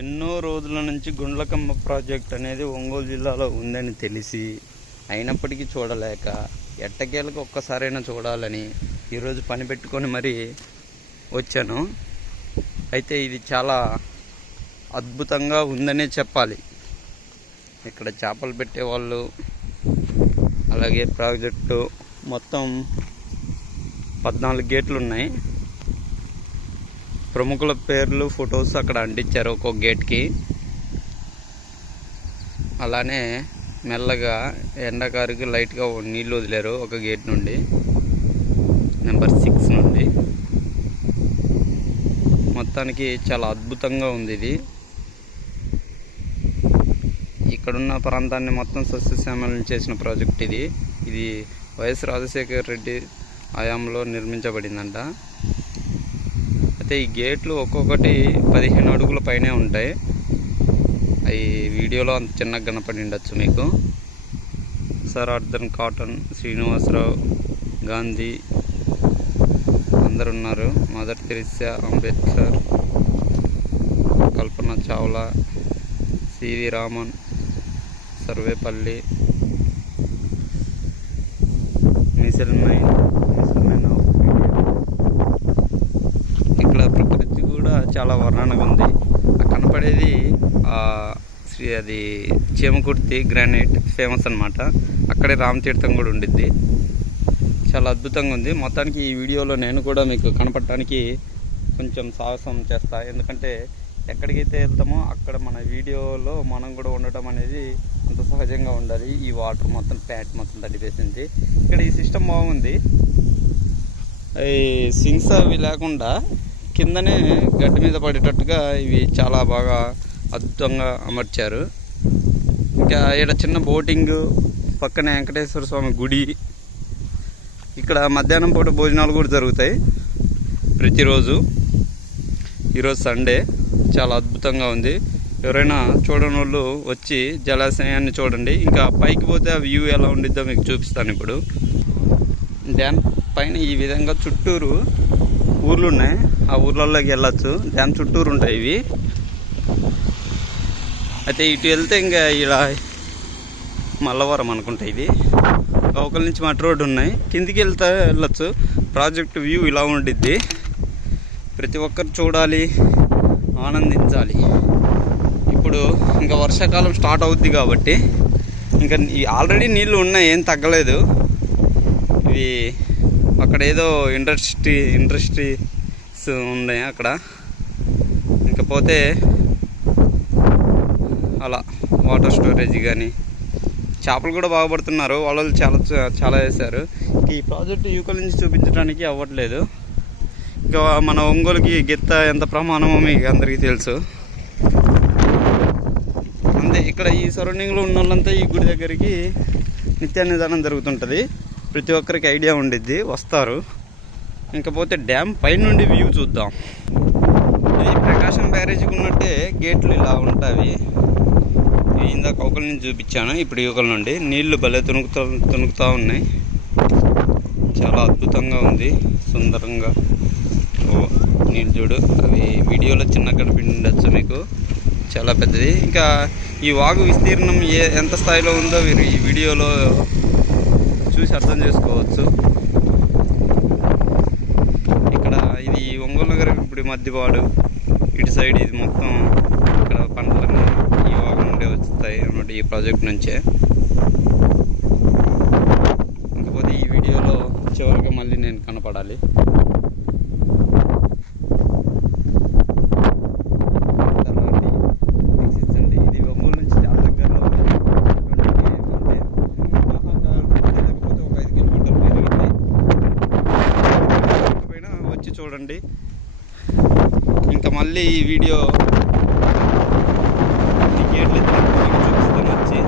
ఎన్నో రోజుల నుంచి గుండ్లకమ్మ ప్రాజెక్ట్ అనేది ఒంగోలు జిల్లాలో ఉందని తెలిసి అయినప్పటికీ చూడలేక ఎట్టకేలకు ఒక్కసారైనా చూడాలని ఈరోజు పని పెట్టుకొని మరీ వచ్చాను. అయితే ఇది చాలా అద్భుతంగా ఉందనే చెప్పాలి. ఇక్కడ చేపలు పెట్టేవాళ్ళు, అలాగే ప్రాజెక్టు మొత్తం 14 గేట్లు ఉన్నాయి. ప్రముఖుల పేర్లు, ఫొటోస్ అక్కడ అంటించారు ఒక్కొక్క గేట్కి. అలానే మెల్లగా ఎండాకారికి లైట్గా నీళ్ళు వదిలేరు ఒక గేట్ నుండి, నెంబర్ 6 నుండి. మొత్తానికి చాలా అద్భుతంగా ఉంది ఇది. ఇక్కడున్న ప్రాంతాన్ని మొత్తం సస్యశ్యామలం చేసిన ప్రాజెక్ట్ ఇది. ఇది వైఎస్ రాజశేఖర రెడ్డి హయాంలో నిర్మించబడిందంట. అయితే ఈ గేట్లు ఒక్కొక్కటి 15 అడుగుల పైనే ఉంటాయి. అవి వీడియోలో అంత చిన్నగా కనపడి ఉండొచ్చు మీకు. సర్ అర్ధన్ కాటన్, శ్రీనివాసరావు, గాంధీ అందరు ఉన్నారు. మదర్ తెరిసా, అంబేద్కర్, కల్పన చావ్లా, సివి రామన్, సర్వేపల్లి, మిసెల్మైన్. ఇక్కడ ప్రకృతి కూడా చాలా వర్ణనగా ఉంది. కనపడేది అది చీమకుర్తి గ్రానైట్ ఫేమస్ అనమాట. అక్కడే రామతీర్థం కూడా ఉండిద్ది. చాలా అద్భుతంగా ఉంది. మొత్తానికి ఈ వీడియోలో నేను కూడా మీకు కనపడటానికి కొంచెం సాహసం చేస్తా. ఎందుకంటే ఎక్కడికైతే వెళ్తామో అక్కడ మన వీడియోలో మనం కూడా ఉండటం అనేది అంత సహజంగా ఉండాలి. ఈ వాటర్ మొత్తం ప్యాంట్ మొత్తం తడిపేసింది. ఇక్కడ ఈ సిస్టమ్ బాగుంది. ఈ సింక్స్ అవి లేకుండా కిందనే గడ్డి మీద పడేటట్టుగా ఇవి చాలా బాగా అద్భుతంగా అమర్చారు. ఇంకా ఇక్కడ చిన్న బోటింగ్, పక్కన వెంకటేశ్వర స్వామి గుడి. ఇక్కడ మధ్యాహ్నం పూట భోజనాలు కూడా జరుగుతాయి ప్రతిరోజు. ఈరోజు సండే. చాలా అద్భుతంగా ఉంది. ఎవరైనా చూడని వాళ్ళు వచ్చి జలాశయాన్ని చూడండి. ఇంకా పైకి పోతే ఆ వ్యూ ఎలా ఉండిద్దో మీకు చూపిస్తాను ఇప్పుడు. డ్యామ్ పైన ఈ విధంగా చుట్టూరు ఊర్లు ఉన్నాయి. ఆ ఊర్లలోకి వెళ్ళచ్చు. డ్యామ్ చుట్టూరు ఉంటాయి ఇవి. అయితే ఇటు వెళ్తే ఇంకా ఇలా మల్లవరం అనుకుంటా. ఇది ఒకరి నుంచి మట్టి రోడ్డు ఉన్నాయి. కిందికి వెళ్ళొచ్చు. ప్రాజెక్ట్ వ్యూ ఇలా ఉండిద్ది. ప్రతి ఒక్కరు చూడాలి, ఆనందించాలి. ఇప్పుడు ఇంకా వర్షాకాలం స్టార్ట్ అవుద్ది కాబట్టి ఇంకా ఆల్రెడీ నీళ్ళు ఉన్నాయి, ఏం తగ్గలేదు. ఇవి అక్కడ ఏదో ఇండస్ట్రీస్ ఉన్నాయి అక్కడ. ఇంకపోతే అలా వాటర్ స్టోరేజ్ కానీ చేపలు కూడా బాగుపడుతున్నారు. వాళ్ళు చాలా వేశారు. ఈ ప్రాజెక్టు యూకల్ నుంచి చూపించడానికి అవ్వట్లేదు. ఇంకా మన ఒంగోలుకి గెత్త ఎంత ప్రమాణమో మీకు అందరికీ తెలుసు. అంతే. ఇక్కడ ఈ సరౌండింగ్లో ఉన్న వాళ్ళంతా ఈ గుడి దగ్గరికి నిత్యాన్నదానం జరుగుతుంటుంది. ప్రతి ఒక్కరికి ఐడియా ఉండిద్ది, వస్తారు. ఇంకపోతే డ్యామ్ పైనుండి వ్యూ చూద్దాం. ఇది ప్రకాశం బ్యారేజ్కి ఉన్నట్టే గేట్లు ఇలా ఉంటాయి. ఇందాక ఒకరి నుంచి చూపించాను, ఇప్పుడు యువకల నుండి. నీళ్లు భలే తుణుకుతూ ఉన్నాయి. చాలా అద్భుతంగా ఉంది, సుందరంగా. నీళ్ళు చూడు, అవి వీడియోలో చిన్న కనిపిండి ఉండొచ్చు మీకు. చాలా పెద్దది. ఇంకా ఈ వాగు విస్తీర్ణం ఎంత స్థాయిలో ఉందో మీరు ఈ వీడియోలో చూసి అర్థం చేసుకోవచ్చు. ఇక్కడ ఇది ఒంగోలు నగరం ఇప్పుడు మధ్యపాడు, ఇటు సైడ్ ఇది మొత్తం. ఇక్కడ పంటలన్నీ ఈ వాగు నుండే వస్తాయి అన్నమాట, ఈ ప్రాజెక్ట్ నుంచే. ఇంకపోతే ఈ వీడియోలో చివరిగా మళ్ళీ నేను కనపడాలి. ఇది ఒంగోలు నుంచి చాలా దగ్గరలో లేకపోతే ఒక 5 కిలోమీటర్లు పెరిగింది. పైన వచ్చి చూడండి. ఇంకా మళ్ళీ ఈ వీడియో గేట్లు చూపిస్తాను వచ్చి.